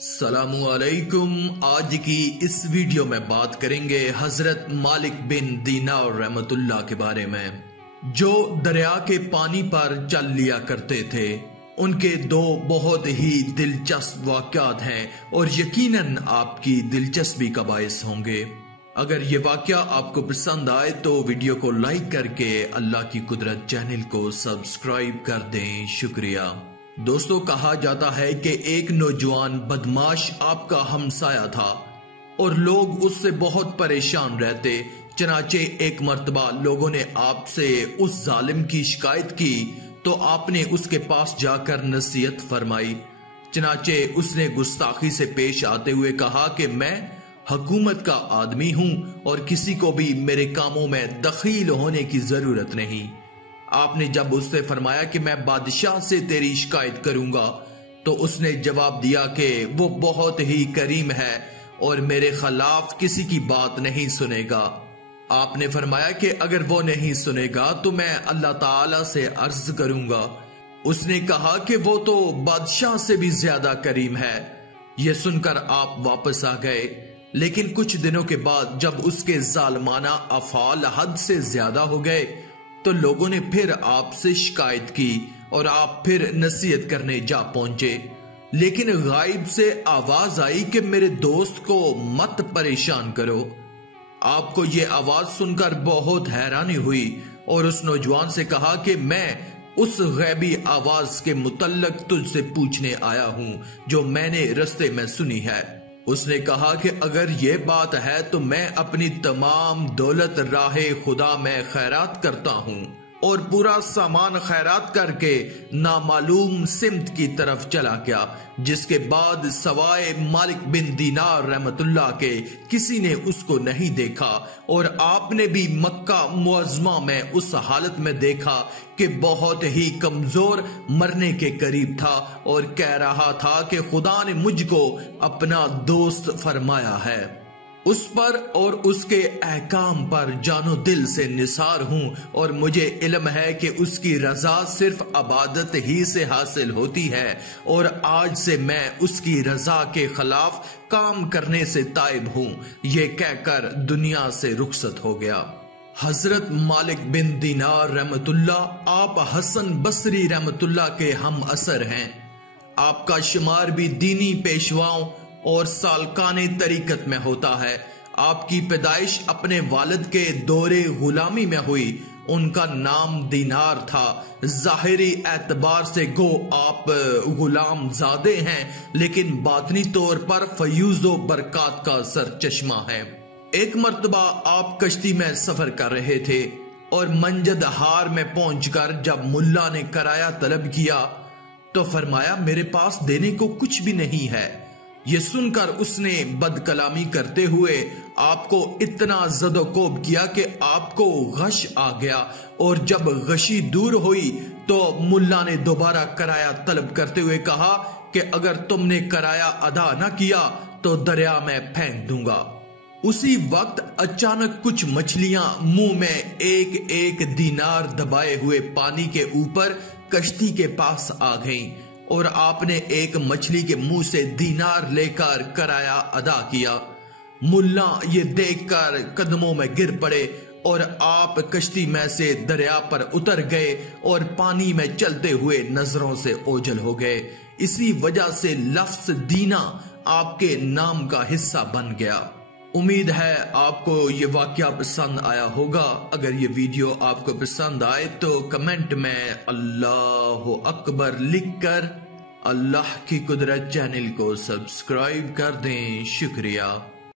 السلام علیکم۔ آج کی اس ویڈیو میں بات کریں گے حضرت مالک بن دینار رحمت اللہ کے بارے میں، جو دریا کے پانی پر چل لیا کرتے تھے۔ ان کے دو بہت ہی دلچسپ واقعات ہیں اور یقیناً آپ کی دلچسپی کا باعث ہوں گے۔ اگر یہ واقعہ آپ کو پسند آئے تو ویڈیو کو لائک کر کے اللہ کی قدرت چینل کو سبسکرائب کر دیں، شکریہ۔ دوستو، کہا جاتا ہے کہ ایک نوجوان بدماش آپ کا ہمسایہ تھا اور لوگ اس سے بہت پریشان رہتے۔ چنانچہ ایک مرتبہ لوگوں نے آپ سے اس ظالم کی شکایت کی تو آپ نے اس کے پاس جا کر نصیحت فرمائی۔ چنانچہ اس نے گستاخی سے پیش آتے ہوئے کہا کہ میں حکومت کا آدمی ہوں اور کسی کو بھی میرے کاموں میں دخیل ہونے کی ضرورت نہیں۔ آپ نے جب اس سے فرمایا کہ میں بادشاہ سے تیری شکایت کروں گا تو اس نے جواب دیا کہ وہ بہت ہی کریم ہے اور میرے خلاف کسی کی بات نہیں سنے گا۔ آپ نے فرمایا کہ اگر وہ نہیں سنے گا تو میں اللہ تعالی سے عرض کروں گا۔ اس نے کہا کہ وہ تو بادشاہ سے بھی زیادہ کریم ہے۔ یہ سن کر آپ واپس آ گئے، لیکن کچھ دنوں کے بعد جب اس کے ظالمانہ افعال حد سے زیادہ ہو گئے تو لوگوں نے پھر آپ سے شکایت کی اور آپ پھر نصیحت کرنے جا پہنچے، لیکن غائب سے آواز آئی کہ میرے دوست کو مت پریشان کرو۔ آپ کو یہ آواز سن کر بہت حیرانی ہوئی اور اس نوجوان سے کہا کہ میں اس غیبی آواز کے متعلق تجھ سے پوچھنے آیا ہوں جو میں نے رستے میں سنی ہے۔ اس نے کہا کہ اگر یہ بات ہے تو میں اپنی تمام دولت راہ خدا میں خیرات کرتا ہوں، اور پورا سامان خیرات کر کے نامعلوم سمت کی طرف چلا گیا، جس کے بعد سوائے مالک بن دینار رحمت اللہ کے کسی نے اس کو نہیں دیکھا، اور آپ نے بھی مکہ معظمہ میں اس حالت میں دیکھا کہ بہت ہی کمزور مرنے کے قریب تھا اور کہہ رہا تھا کہ خدا نے مجھ کو اپنا دوست فرمایا ہے۔ اس پر اور اس کے احکام پر جان و دل سے نثار ہوں، اور مجھے علم ہے کہ اس کی رضا صرف عبادت ہی سے حاصل ہوتی ہے، اور آج سے میں اس کی رضا کے خلاف کام کرنے سے تائب ہوں۔ یہ کہہ کر دنیا سے رخصت ہو گیا۔ حضرت مالک بن دینار رحمت اللہ آپ حسن بصری رحمت اللہ کے ہم اثر ہیں۔ آپ کا شمار بھی دینی پیشواؤں اور سالکان طریقت میں ہوتا ہے۔ آپ کی پیدائش اپنے والد کے دور غلامی میں ہوئی۔ ان کا نام دینار تھا۔ ظاہری اعتبار سے گو آپ غلام زادے ہیں، لیکن باطنی طور پر فیوز و برکات کا سرچشمہ ہے۔ ایک مرتبہ آپ کشتی میں سفر کر رہے تھے اور منجد ہار میں پہنچ کر جب ملا نے کرایہ طلب کیا تو فرمایا میرے پاس دینے کو کچھ بھی نہیں ہے۔ یہ سن کر اس نے بد کلامی کرتے ہوئے آپ کو اتنا زد و کوب کیا کہ آپ کو غش آ گیا، اور جب غشی دور ہوئی تو ملا نے دوبارہ کرایہ طلب کرتے ہوئے کہا کہ اگر تم نے کرایہ ادا نہ کیا تو دریا میں پھینک دوں گا۔ اسی وقت اچانک کچھ مچھلیاں منہ میں ایک ایک دینار دبائے ہوئے پانی کے اوپر کشتی کے پاس آ گئیں، اور آپ نے ایک مچھلی کے منہ سے دینار لے کر کرایہ ادا کیا۔ ملا یہ دیکھ کر قدموں میں گر پڑے اور آپ کشتی میں سے دریا پر اتر گئے اور پانی میں چلتے ہوئے نظروں سے اوجھل ہو گئے۔ اسی وجہ سے لفظ دینا آپ کے نام کا حصہ بن گیا۔ امید ہے آپ کو یہ واقعہ پسند آیا ہوگا۔ اگر یہ ویڈیو آپ کو پسند آئے تو کمنٹ میں اللہ اکبر لکھ کر اللہ کی قدرت چینل کو سبسکرائب کر دیں، شکریہ۔